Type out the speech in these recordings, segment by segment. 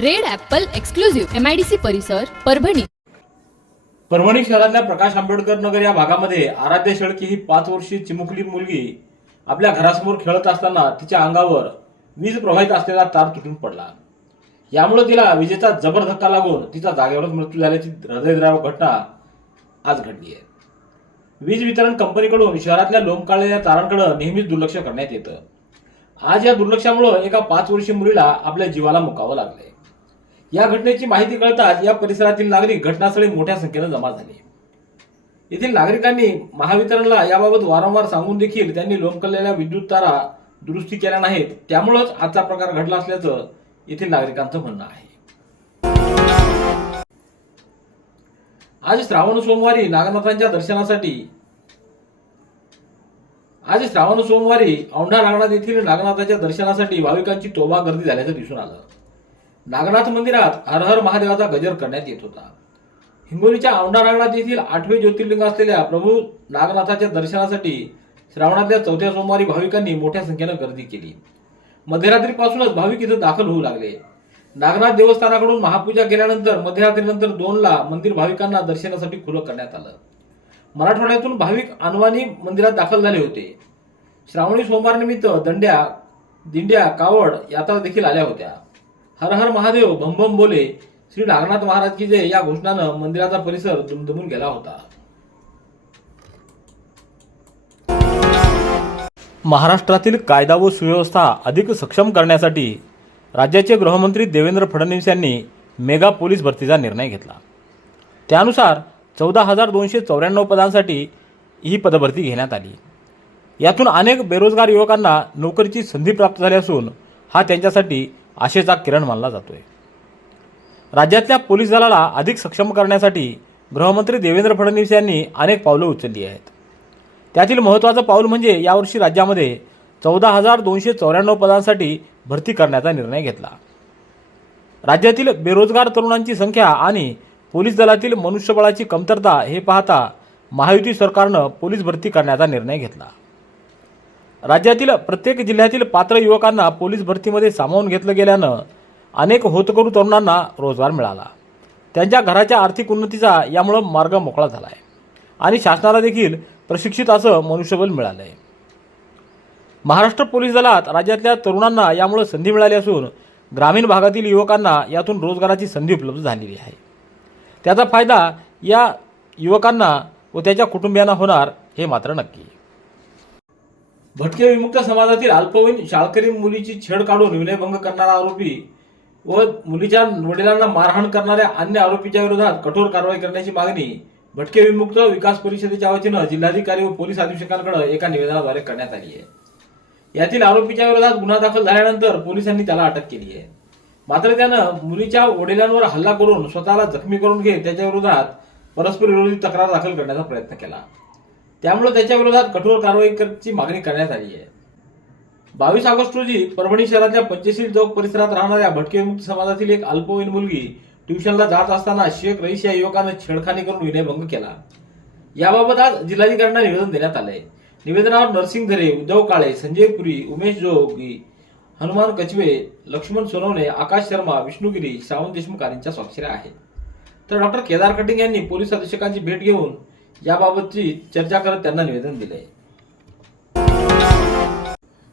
Red apple exclusive MIDC परिसर परभणी. परभणी शहरातल्या प्रकाश आंबेडकर नगर या भागामध्ये आराध्य शेळकी ही पाच वर्षी चिमुकली मुलगी आपल्या घरासमोर खेळत असताना तिच्या अंगावर वीज प्रवाहित असलेला तार तुटून पडला. यामुळे तिला विजेचा जबर धक्का लागून तिचा जागेवरच मृत्यू झाल्याची हृदयद्राव घटना आज घडली आहे वीज वितरण कंपनीकडून शहरातल्या लोंबकाळलेल्या तारांकडे नेहमीच दुर्लक्ष करण्यात येतं. आज या दुर्लक्षामुळे एका पाच वर्षीय मुलीला आपल्या जीवाला मुकावं लागलंय. या घटनेची माहिती कळताच या परिसरातील नागरिक घटनास्थळी मोठ्या संख्येनं जमा झाले. येथील नागरिकांनी महावितरणला याबाबत वारंवार सांगून देखील त्यांनी लोंबकलेल्या विद्युत तारा दुरुस्ती केल्या नाहीत. त्यामुळंच आजचा प्रकार घडला असल्याचं येथील नागरिकांचं म्हणणं आहे. आज श्रावण सोमवारी नागनाथांच्या दर्शनासाठी आज श्रावण सोमवारी औंढा नागनाथ येथील नागनाथाच्या दर्शनासाठी भाविकांची तोबा गर्दी झाल्याचं दिसून आलं. नागनाथ मंदिरात हर हर महादेवाचा गजर करण्यात येत होता. हिंगोलीच्या औंढा नागनाथ येथील आठवे ज्योतिर्लिंग असलेल्या प्रभू नागनाथाच्या दर्शनासाठी श्रावणातल्या चौथ्या सोमवारी भाविकांनी मोठ्या संख्येनं गर्दी केली. मध्यरात्रीपासूनच भाविक इथं दाखल होऊ लागले. नागनाथ देवस्थानाकडून महापूजा केल्यानंतर मध्यरात्रीनंतर दोनला मंदिर भाविकांना दर्शनासाठी खुलं करण्यात आलं. मराठवाड्यातून भाविक अनवानी मंदिरात दाखल झाले होते. श्रावणी सोमवार निमित्त दंड्या दिंड्या कावड यात्रा देखील आल्या होत्या. हर हर महादेव भमभम बोले. श्री नागनाथ महाराज की जय. या घोषणानं मंदिराचा परिसर दुमदुमून गेला होता. महाराष्ट्रातील कायदा व सुव्यवस्था अधिक सक्षम करण्यासाठी राज्याचे गृहमंत्री देवेंद्र फडणवीस यांनी मेगा पोलीस भरतीचा निर्णय घेतला. त्यानुसार चौदा हजार दोनशे चौऱ्याण्णव पदांसाठी ही पदभरती घेण्यात आली. यातून अनेक बेरोजगार युवकांना नोकरीची संधी प्राप्त झाली असून हा त्यांच्यासाठी आशेचा किरण मानला जातोय. राज्यातल्या पोलीस दलाला अधिक सक्षम करण्यासाठी गृहमंत्री देवेंद्र फडणवीस यांनी अनेक पावलं उचलली आहेत. त्यातील महत्त्वाचं पाऊल म्हणजे यावर्षी राज्यामध्ये चौदा हजार दोनशे चौऱ्याण्णव पदांसाठी भरती करण्याचा निर्णय घेतला. राज्यातील बेरोजगार तरुणांची संख्या आणि पोलीस दलातील मनुष्यबळाची कमतरता हे पाहता महायुती सरकारनं पोलीस भरती करण्याचा निर्णय घेतला. राज्यातील प्रत्येक जिल्ह्यातील पात्र युवकांना पोलीस भरतीमध्ये सामावून घेतलं गेल्यानं अनेक होतकरू तरुणांना रोजगार मिळाला. त्यांच्या घराच्या आर्थिक उन्नतीचा यामुळं मार्ग मोकळा झाला आहे आणि शासनाला देखील प्रशिक्षित असं मनुष्यबळ मिळालं आहे महाराष्ट्र पोलीस दलात राज्यातल्या तरुणांना यामुळे संधी मिळाली असून ग्रामीण भागातील युवकांना यातून रोजगाराची संधी उपलब्ध झालेली आहे. त्याचा फायदा या युवकांना व त्याच्या कुटुंबियांना होणार हे मात्र नक्की. भटके विमुक्त समाजातील अल्पवयीन शाळकरी मुलीची छेड काढून विनयभंग करणारा आरोपी व मुलीच्या वडिलांना मारहाण करणाऱ्या अन्य आरोपीच्या विरोधात कठोर कारवाई करण्याची मागणी भटके विमुक्त विकास परिषदेच्या वतीनं जिल्हाधिकारी व पोलीस अधीक्षकांकडे एका निवेदनाद्वारे करण्यात आली आहे. यातील आरोपीच्या विरोधात गुन्हा दाखल झाल्यानंतर पोलिसांनी त्याला अटक केली आहे. मात्र त्यानं मुलीच्या वडिलांवर हल्ला करून स्वतःला जखमी करून घेत त्याच्या विरोधात परस्पर विरोधी तक्रार दाखल करण्याचा प्रयत्न केला. त्यामुळे त्याच्याविरोधात कठोर कारवाईची मागणी करण्यात आली आहे. बावीस ऑगस्ट रोजी परभणी शहरातल्या पंचशील चौक परिसरात राहणाऱ्या भटकेमुक्त समाजातील एक अल्पवयीन मुलगी ट्युशनला जात असताना शेख रईस या युवकानं छेडखानी करून विनयभंग केला. याबाबत आज जिल्हाधिकाऱ्यांना निवेदन देण्यात आलंय. निवेदनावर नरसिंग धरे उद्धव काळे संजय पुरी उमेश जोगी हनुमान कचवे लक्ष्मण सोनवणे आकाश शर्मा विष्णुगिरी श्रावण देशमुख यांच्या स्वाक्षऱ्या आहेत. तर डॉक्टर केदार कटिंग यांनी पोलीस अधीक्षकांची भेट घेऊन याबाबतची चर्चा करत त्यांना निवेदन दिले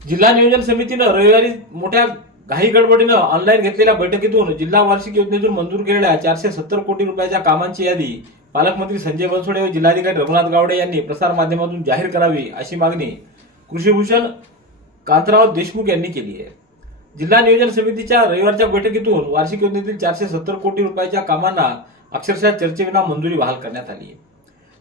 जिल्हा नियोजन समितीनं रविवारी मोठ्या घाई गडबडीनं ऑनलाईन घेतलेल्या बैठकीतून जिल्हा वार्षिक योजनेतून मंजूर केलेल्या चारशे सत्तर कोटी रुपयाच्या कामांची यादी पालकमंत्री संजय बनसोडे व जिल्हाधिकारी रघुनाथ गावडे यांनी प्रसार माध्यमातून जाहीर करावी अशी मागणी कृषीभूषण कांतराव देशमुख यांनी केली आहे. जिल्हा नियोजन समितीच्या रविवारच्या बैठकीतून वार्षिक योजनेतील चारशे सत्तर कोटी रुपयाच्या कामांना अक्षरशः चर्चेविना मंजुरी बहाल करण्यात आली आहे.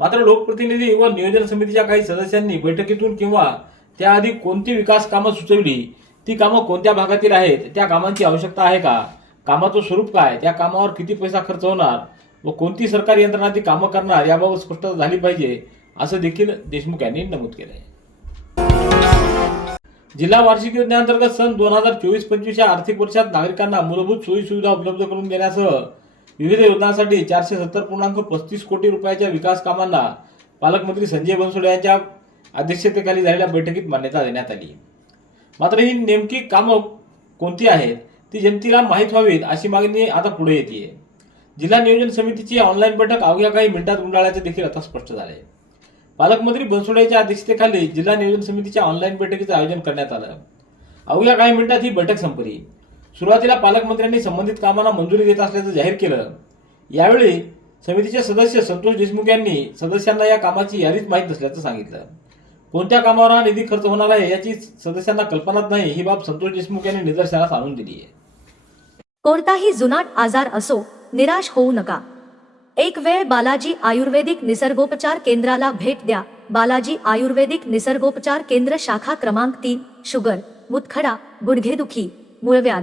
मात्र लोकप्रतिनिधी व नियोजन समितीच्या काही सदस्यांनी बैठकीतून किंवा त्याआधी कोणती विकास कामं सुचवली ती कामं कोणत्या भागातील आहेत त्या कामांची आवश्यकता आहे का कामाचं स्वरूप काय त्या कामावर किती पैसा खर्च होणार व कोणती सरकारी यंत्रणा ती कामं करणार याबाबत स्पष्टता झाली पाहिजे असं देखील देशमुख यांनी नमूद केलं आहे जिल्हा वार्षिक योजनेअंतर्गत सन दोन हजार चोवीस पंचवीसच्या आर्थिक वर्षात नागरिकांना मूलभूत सोयी सुविधा उपलब्ध करून देण्यासह विविध योजनांसाठी चारशे सत्तर पूर्णांक पस्तीस कोटी रुपयाच्या विकास कामांना पालकमंत्री संजय बनसोडे यांच्या अध्यक्षतेखाली झालेल्या बैठकीत मान्यता देण्यात आली. मात्र ही नेमकी कामं कोणती आहेत ती जनतेला माहीत व्हावीत अशी मागणी आता पुढे येते. जिल्हा नियोजन समितीची ऑनलाईन बैठक अवघ्या काही मिनिटात गुंडाळल्याचे देखील आता स्पष्ट झाले. पालकमंत्री बनसोडेच्या अध्यक्षतेखाली जिल्हा नियोजन समितीच्या ऑनलाईन बैठकीचं आयोजन करण्यात आलं. अवघ्या काही मिनिटात ही बैठक संपली. सुरुवातीला पालकमंत्र्यांनी संबंधित कामांना मंजुरी देत असल्याचं जाहीर केलं. यावेळी समितीचे सदस्य संतोष देशमुख यांनी सदस्यांना या कामाची यादीच माहीत नसल्याचं सांगितलं. कोणत्या कामावर हा निधी खर्च होणार आहे याची सदस्यांना कल्पनाच नाही ही बाब संतोष देशमुख यांनी निदर्शनास आणून दिली आहे कोणताही जुनाट आजार असो निराश होऊ नका. एक वेळ बालाजी आयुर्वेदिक निसर्गोपचार केंद्राला भेट द्या. बालाजी आयुर्वेदिक निसर्गोपचार केंद्र शाखा क्रमांक तीन शुगर मुतखडा गुडघेदुखी मूळव्याध.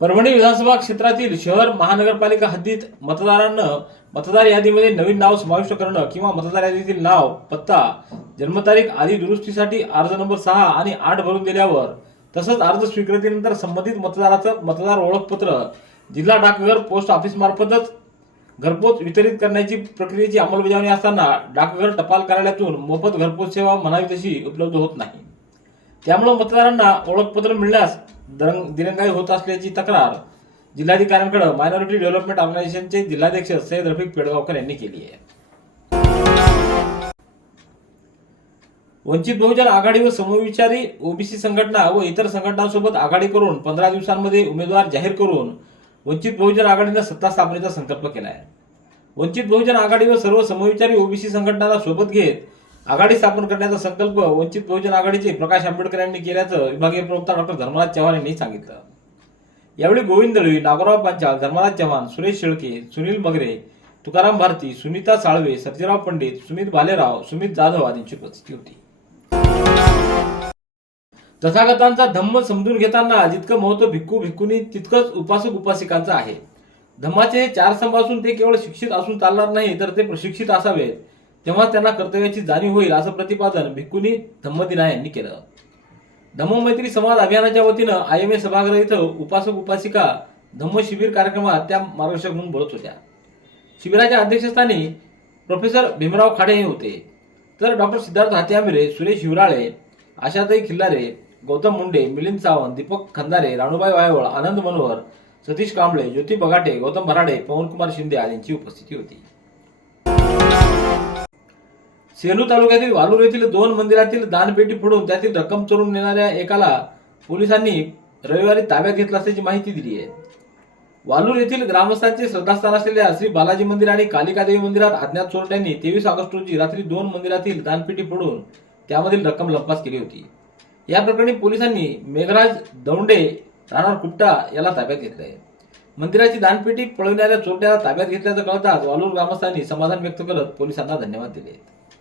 परभणी विधानसभा क्षेत्रातील शहर महानगरपालिका हद्दीत मतदारांना मतदार यादीमध्ये नवीन नाव समाविष्ट करणं किंवा मतदार यादीतील नाव पत्ता जन्मतारीख आदी दुरुस्तीसाठी अर्ज नंबर सहा आणि आठ भरून दिल्यावर तसंच अर्ज स्वीकृतीनंतर संबंधित मतदाराचं मतदार ओळखपत्र जिल्हा डाकघर पोस्ट ऑफिस मार्फतच घरपोच वितरित करण्याची प्रक्रियेची अंमलबजावणी असताना डाकघर टपाल कार्यालयातून मोफत घरपोच सेवा म्हणावी तशी उपलब्ध होत नाही. त्यामुळे मतदारांना ओळखपत्र मिळण्यास दरंग दिरंगाई होत असल्याची तक्रार जिल्हाधिकाऱ्यांकडे मायनॉरिटी डेव्हलपमेंट ऑर्गनायझेशनचे जिल्हाध्यक्ष सय्यद रफिक पेडगावकर यांनी केली आहे. वंचित बहुजन आघाडी व समविचारी ओबीसी संघटना व इतर संघटनांसोबत आघाडी करून पंधरा दिवसांमध्ये उमेदवार जाहीर करून वंचित बहुजन आघाडीनं सत्ता स्थापनेचा संकल्प केला आहे वंचित बहुजन आघाडी व सर्व समविचारी ओबीसी संघटनांना सोबत घेत आघाडी स्थापन करण्याचा संकल्प वंचित बहुजन आघाडीचे प्रकाश आंबेडकर यांनी केल्याचं विभागीय प्रवक्ता डॉक्टर धर्मराज चव्हाण यांनी सांगितलं. यावेळी गोविंद दळवी नागोराव पांचाळ धर्मराज चव्हाण सुरेश शेळके सुनील मगरे तुकाराम भारती सुनीता साळवे सर्जेराव पंडित सुमित भालेराव सुमित जाधव आदींची उपस्थिती होती. तथागतांचा धम्म समजून घेताना जितकं महत्त्व भिक्खू भिक्खूनी तितकंच उपासक उपासिकांचं आहे. धम्माचे हे चार स्तंभ असून ते केवळ शिक्षित असून चालणार नाही तर ते प्रशिक्षित असावेत. तेव्हा त्यांना कर्तव्याची जाणीव होईल असं प्रतिपादन भिक्कुनी धम्मदिना यांनी केलं. धम्म मैत्री समाज अभियानाच्या वतीनं आय एम ए सभागृह इथं उपासक उपासिका धम्म शिबिर कार्यक्रमात त्या मार्गदर्शक म्हणून बोलत होत्या. शिबिराच्या अध्यक्षस्थानी प्रोफेसर भीमराव खाडे हे होते. तर डॉक्टर सिद्धार्थ हातियामिरे सुरेश हिवराळे आशाताई खिल्लारे गौतम मुंडे मिलिंद सावंत दीपक खंदारे राणूबाई वायवळ आनंद मनोहर सतीश कांबळे ज्योती बगाटे गौतम भराडे पवनकुमार शिंदे आदींची उपस्थिती होती. सेलू तालुक्यातील वालूर येथील दोन मंदिरातील दानपेटी फोडून त्यातील रक्कम चोरून नेणाऱ्या एकाला पोलिसांनी रविवारी ताब्यात घेतला असल्याची माहिती दिली आहे. वालूर येथील ग्रामस्थांचे श्रद्धास्थान असलेल्या श्री बालाजी मंदिर आणि कालिकादेवी मंदिरात अज्ञात चोरट्यांनी तेवीस ऑगस्ट रोजी रात्री दोन मंदिरातील दानपेटी फोडून त्यामधील रक्कम लंपास केली होती. या प्रकरणी पोलिसांनी मेघराज दौंडे राणार कुट्टा याला ताब्यात घेतले आहे मंदिराची दानपेटी पळविणाऱ्या चोरट्याला ताब्यात घेतल्याचं कळताच वालूर ग्रामस्थांनी समाधान व्यक्त करत पोलिसांना धन्यवाद दिले.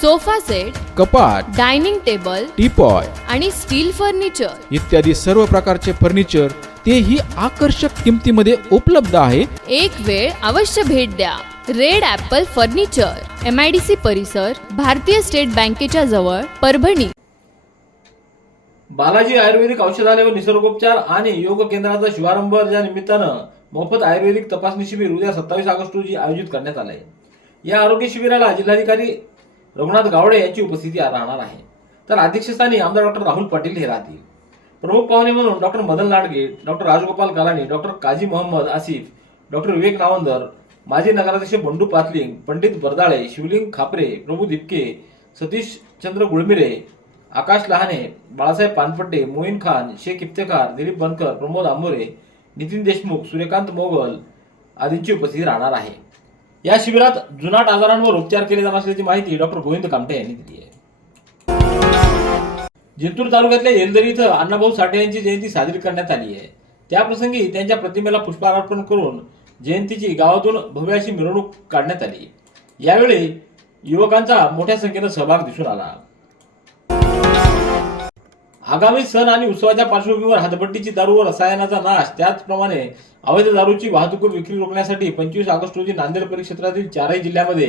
sofa set कपाट डायनिंग टेबल टीपॉय आणि स्टील फर्निचर. इत्यादी सर्व प्रकारचे फर्निचर तेही आकर्षक किमतीमध्ये उपलब्ध आहे. एक वेळ अवश्य भेट द्या. Red apple furniture M I D C परिसर भारतीय स्टेट बँकेच्या जवळ परभणी. बालाजी आयुर्वेदिक औषधालय व निसर्गोपचार आणि योग केंद्राचा शुभारंभ या निमित्तानं मोफत आयुर्वेदिक तपासणी शिबिर उद्या सत्तावीस ऑगस्ट रोजी आयोजित करण्यात आलं आहे या आरोग्य शिबिराला जिल्हाधिकारी रघुनाथ गावडे यांची उपस्थिती राहणार आहे. तर अध्यक्षस्थानी आमदार डॉक्टर राहुल पाटील हे राहतील. प्रमुख पाहुणे म्हणून doctor Madan Landge doctor Rajgopal Kalani doctor Kazi Mohammed Asif doctor Vivek Navandar माजी नगराध्यक्ष बंडू पातलिंग पंडित बरदाळे शिवलिंग खापरे प्रभू दिपके सतीश चंद्र गुळमिरे आकाश लहाने बाळासाहेब पानपट्टे मोईन खान शेख इफ्तेखार दिलीप बनकर प्रमोद आंबोरे नितीन देशमुख सूर्यकांत मोगल आदींची उपस्थिती राहणार आहे. या शिबिरात जुनाट आजारांवर उपचार केले जाणार असल्याची माहिती डॉक्टर गोविंद कामटे यांनी दिली आहे. जिंतूर तालुक्यातल्या येलदरी इथं अण्णाभाऊ साठे यांची जयंती साजरी करण्यात आली आहे. त्याप्रसंगी त्यांच्या प्रतिमेला पुष्पहार अर्पण करून जयंतीची गावातून भव्य अशी मिरवणूक काढण्यात आली. यावेळी युवकांचा मोठ्या संख्येनं सहभाग दिसून आला. आगामी सण आणि उत्सवाच्या पार्श्वभूमीवर हातपट्टीची दारू व रसायनाचा नाश. त्याचप्रमाणे अवैध दारूची वाहतूक व विक्री रोखण्यासाठी पंचवीस ऑगस्ट रोजी नांदेड परिक्षेत्रातील चारही जिल्ह्यामध्ये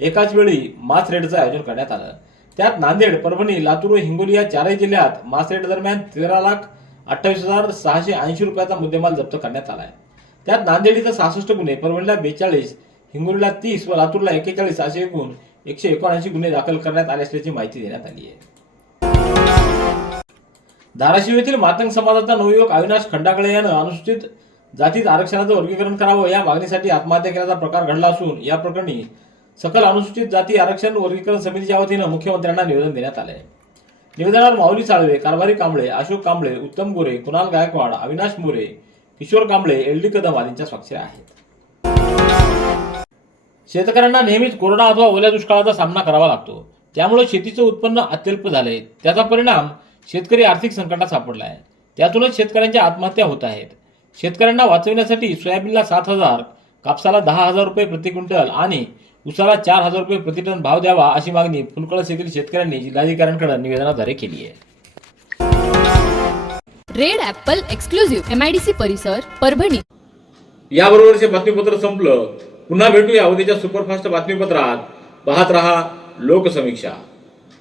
एकाच वेळी मास रेडचं आयोजन करण्यात आलं. त्यात नांदेड परभणी लातूर व हिंगोली या चारही जिल्ह्यात मास रेड दरम्यान तेरा लाख अठ्ठावीस हजार सहाशे ऐंशी रुपयाचा मुद्देमाल जप्त करण्यात आला आहे त्यात नांदेड इथं सहासष्ट गुन्हे परभणीला बेचाळीस हिंगोलीला तीस व लातूरला एकेचाळीस असे एकूण एकशे एकोणऐंशी गुन्हे दाखल करण्यात आले असल्याची माहिती देण्यात आली आहे. धाराशिव येथील मातंग समाजाचा नवयुवक अविनाश खंडाकळे यानं अनुसूचित जातीत आरक्षणाचं वर्गीकरण करावं या मागणीसाठी आत्महत्या केल्याचा प्रकार घडला असून या प्रकरणी सकल अनुसूचित जाती आरक्षण वर्गीकरण समितीच्या वतीनं मुख्यमंत्र्यांना निवेदन देण्यात आले निवेदनात माऊली साळवे कारभारी कांबळे अशोक कांबळे उत्तम गोरे कुणाल गायकवाड अविनाश मोरे किशोर कांबळे एल डी कदम आदींच्या स्वाक्षऱ्या आहेत. शेतकऱ्यांना नेहमीच कोरडा अथवा ओल्या दुष्काळाचा सामना करावा लागतो. त्यामुळे शेतीचं उत्पन्न अत्यल्प झाले त्याचा परिणाम शेतकरी आर्थिक संकटात सापडला आहे. त्यातूनच शेतकऱ्यांच्या आत्महत्या होत आहेत. शेतकऱ्यांना वाचविण्यासाठी सोयाबीनला सात हजार कापसाला दहा हजार रुपये प्रति क्विंटल आणि उसाला चार हजार रुपये प्रति टन भाव द्यावा अशी मागणी फुलकळस येथील शेतकऱ्यांनी जिल्हाधिकाऱ्यांकडे निवेदनाद्वारे केली आहे. Red apple exclusive M I D C परिसर परभणी. याबरोबरचे बातमीपत्र संपलं. पुन्हा भेटूया उद्याच्या सुपरफास्ट बातमीपत्रात. पाहत रहा लोकसमीक्षा.